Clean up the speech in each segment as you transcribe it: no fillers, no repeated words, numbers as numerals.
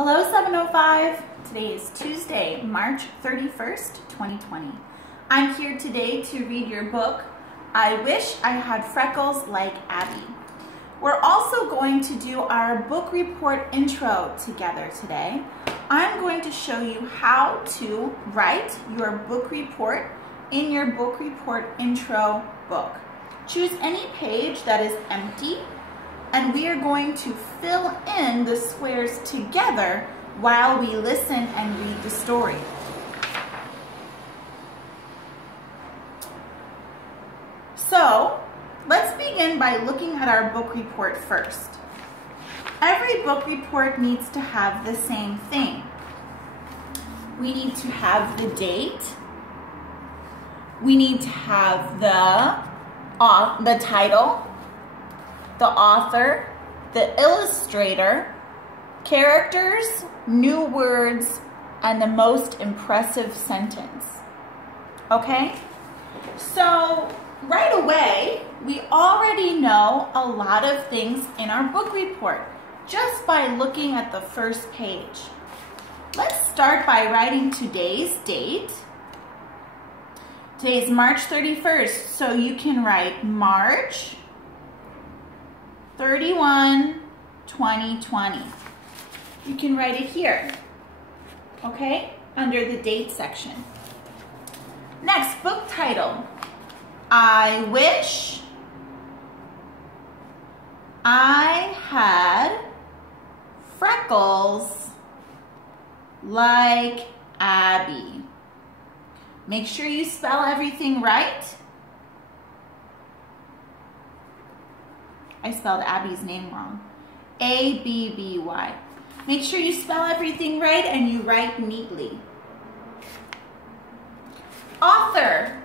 Hello 705. Today is Tuesday, March 31st, 2020. I'm here today to read your book, I Wish I Had Freckles Like Abby. We're also going to do our book report intro together today. I'm going to show you how to write your book report in your book report intro book. Choose any page that is empty, and we are going to fill in the squares together while we listen and read the story. So, let's begin by looking at our book report first. Every book report needs to have the same thing. We need to have the date. We need to have the title, the author, the illustrator, characters, new words, and the most impressive sentence. Okay? So, right away, we already know a lot of things in our book report just by looking at the first page. Let's start by writing today's date. Today's March 31st, so you can write March 31, 2020. You can write it here, okay, under the date section. Next, book title. I wish I had freckles like Abby. Make sure you spell everything right. I spelled Abby's name wrong. A-B-B-Y. Make sure you spell everything right and you write neatly. Author.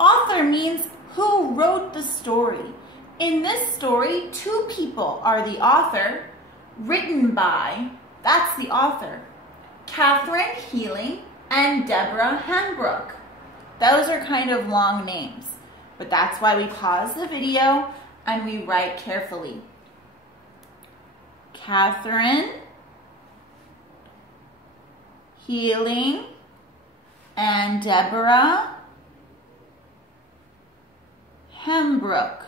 Author means who wrote the story. In this story, two people are the author. Written by, that's the author. Catherine Healing and Deborah Hanbrook. Those are kind of long names, but that's why we pause the video and we write carefully. Catherine Healing and Deborah Hanbrook.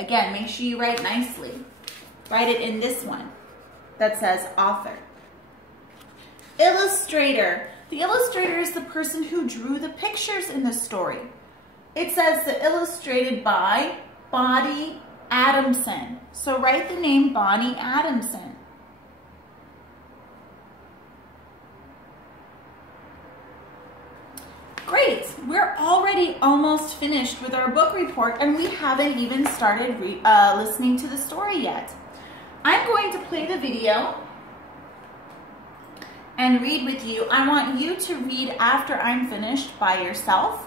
Again, make sure you write nicely. Write it in this one that says author. Illustrator. The illustrator is the person who drew the pictures in the story. It says the illustrated by Bonnie Adamson. So write the name Bonnie Adamson. Great, we're already almost finished with our book report and we haven't even started listening to the story yet. I'm going to play the video and read with you. I want you to read after I'm finished by yourself,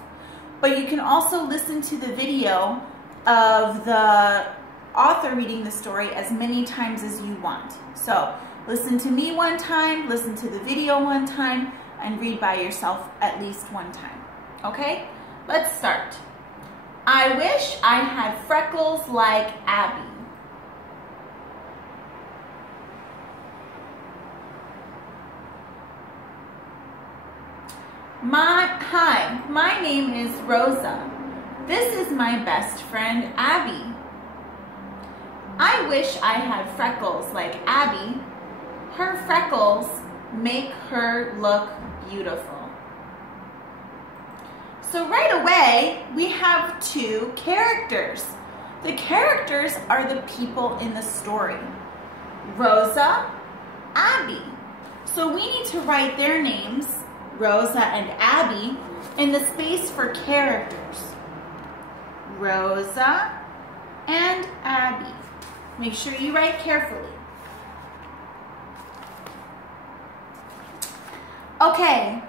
but you can also listen to the video of the author reading the story as many times as you want. So listen to me one time, listen to the video one time, and read by yourself at least one time. Okay? Let's start. I wish I had freckles like Abby. Hi, my name is Rosa. This is my best friend, Abby. I wish I had freckles like Abby. Her freckles make her look beautiful. So right away, we have two characters. The characters are the people in the story. Rosa, Abby. So we need to write their names, Rosa and Abby, in the space for characters. Rosa and Abby. Make sure you write carefully. Okay,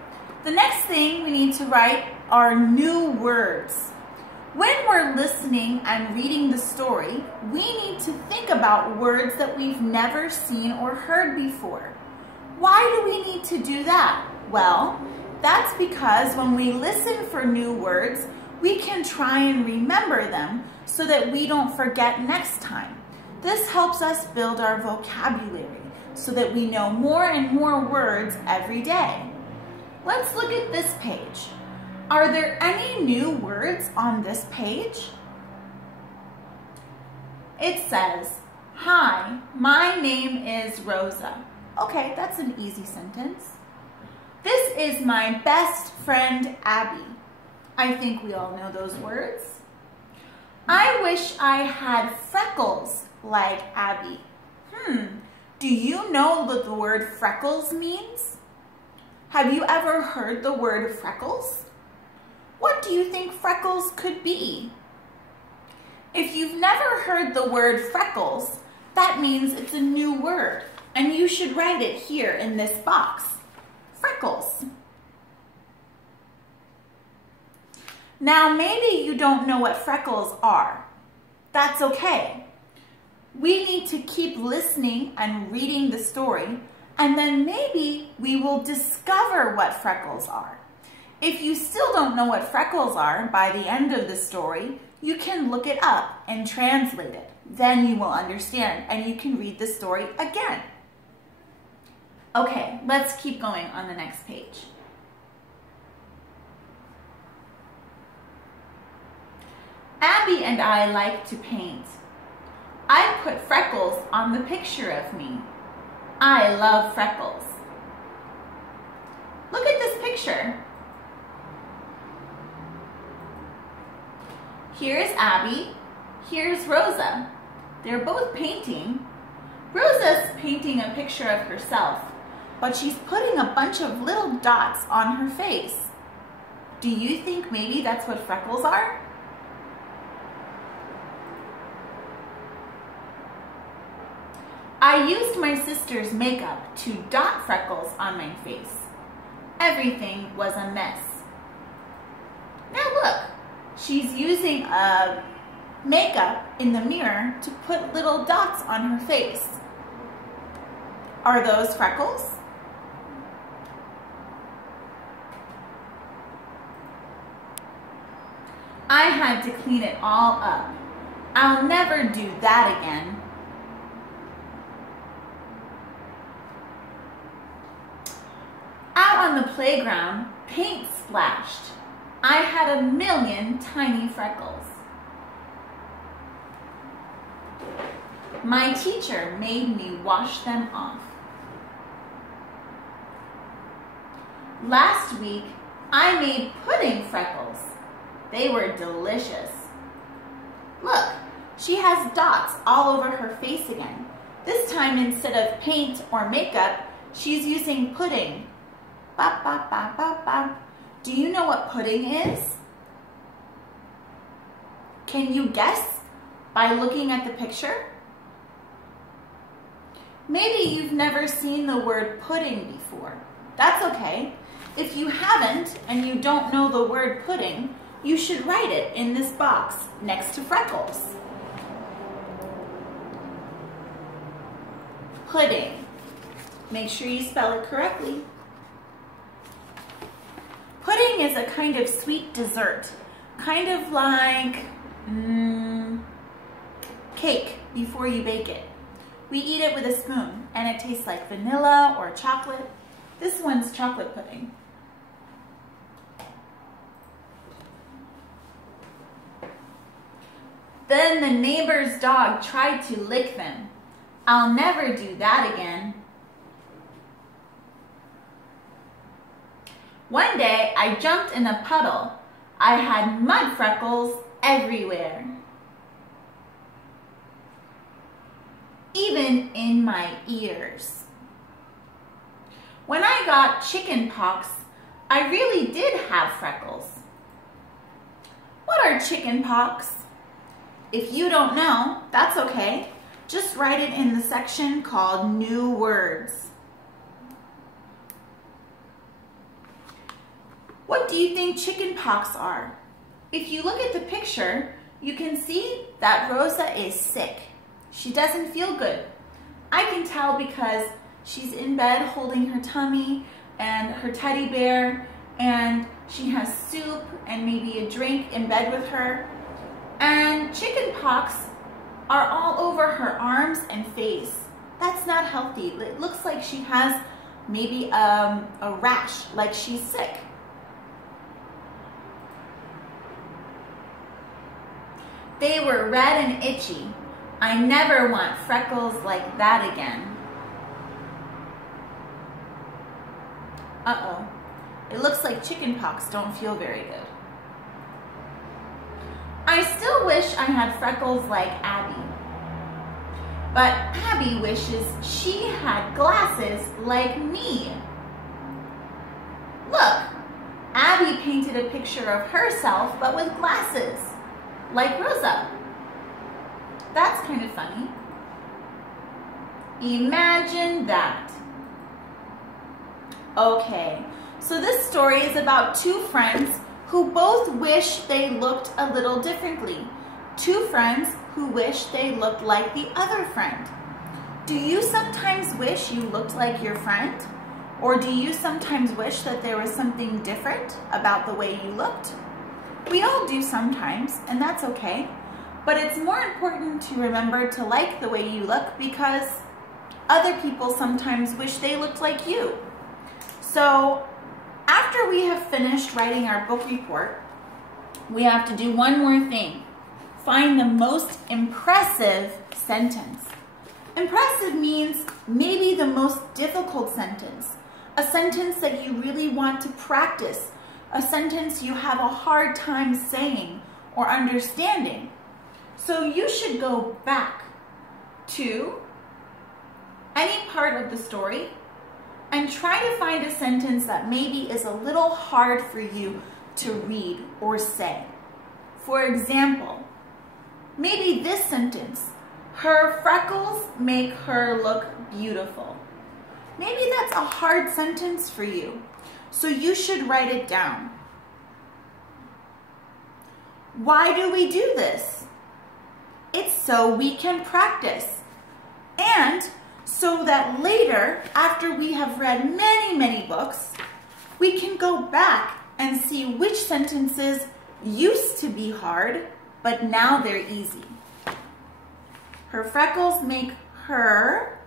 the next thing we need to write are new words. When we're listening and reading the story, we need to think about words that we've never seen or heard before. Why do we need to do that? Well, that's because when we listen for new words, we can try and remember them so that we don't forget next time. This helps us build our vocabulary so that we know more and more words every day. Let's look at this page. Are there any new words on this page? It says, "Hi, my name is Rosa." Okay, that's an easy sentence. "This is my best friend, Abby." I think we all know those words. "I wish I had freckles like Abby." Do you know what the word freckles means? Have you ever heard the word freckles? What do you think freckles could be? If you've never heard the word freckles, that means it's a new word, and you should write it here in this box. Freckles. Now, maybe you don't know what freckles are. That's okay. We need to keep listening and reading the story, and then maybe we will discover what freckles are. If you still don't know what freckles are by the end of the story, you can look it up and translate it. Then you will understand, and you can read the story again. Okay, let's keep going on the next page. Abby and I like to paint. I put freckles on the picture of me. I love freckles. Look at this picture. Here's Abby, here's Rosa. They're both painting. Rosa's painting a picture of herself, but she's putting a bunch of little dots on her face. Do you think maybe that's what freckles are? I used my sister's makeup to dot freckles on my face. Everything was a mess. Now look, she's using a makeup in the mirror to put little dots on her face. Are those freckles? I had to clean it all up. I'll never do that again. Out on the playground, paint splashed. I had a million tiny freckles. My teacher made me wash them off. Last week, I made pudding freckles. They were delicious. Look, she has dots all over her face again. This time, instead of paint or makeup, she's using pudding. Ba, ba, ba, ba, ba. Do you know what pudding is? Can you guess by looking at the picture? Maybe you've never seen the word pudding before. That's okay. If you haven't and you don't know the word pudding, you should write it in this box next to freckles. Pudding. Make sure you spell it correctly. Pudding is a kind of sweet dessert, kind of like cake before you bake it. We eat it with a spoon, and it tastes like vanilla or chocolate. This one's chocolate pudding. Then the neighbor's dog tried to lick them. I'll never do that again. One day, I jumped in a puddle. I had mud freckles everywhere. Even in my ears. When I got chicken pox, I really did have freckles. What are chicken pox? If you don't know, that's okay. Just write it in the section called New Words. What do you think chicken pox are? If you look at the picture, you can see that Rosa is sick. She doesn't feel good. I can tell because she's in bed holding her tummy and her teddy bear, and she has soup and maybe a drink in bed with her. And chicken pox are all over her arms and face. That's not healthy. It looks like she has maybe a rash, like she's sick. They were red and itchy. I never want freckles like that again. Uh-oh. It looks like chicken pox don't feel very good. I still wish I had freckles like Abby. But Abby wishes she had glasses like me. Look, Abby painted a picture of herself but with glasses, like Rosa. That's kind of funny. Imagine that. Okay, so this story is about two friends who both wish they looked a little differently. Two friends who wish they looked like the other friend. Do you sometimes wish you looked like your friend? Or do you sometimes wish that there was something different about the way you looked? We all do sometimes, and that's okay. But it's more important to remember to like the way you look because other people sometimes wish they looked like you. So after we have finished writing our book report, we have to do one more thing. Find the most impressive sentence. Impressive means maybe the most difficult sentence. A sentence that you really want to practice. A sentence you have a hard time saying or understanding. So you should go back to any part of the story and try to find a sentence that maybe is a little hard for you to read or say. For example, maybe this sentence, her freckles make her look beautiful. Maybe that's a hard sentence for you, so you should write it down. Why do we do this? It's so we can practice. And so that later, after we have read many, many books, we can go back and see which sentences used to be hard, but now they're easy. Her freckles make her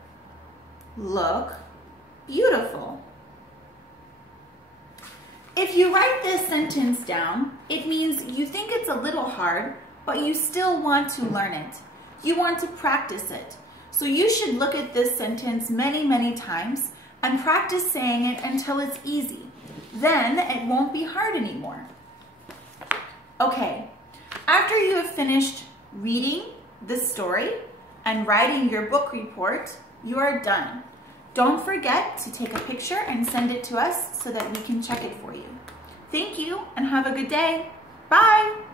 look beautiful. If you write this sentence down, it means you think it's a little hard, but you still want to learn it. You want to practice it. So you should look at this sentence many, many times and practice saying it until it's easy. Then it won't be hard anymore. Okay, after you have finished reading this story and writing your book report, you are done. Don't forget to take a picture and send it to us so that we can check it for you. Thank you and have a good day. Bye.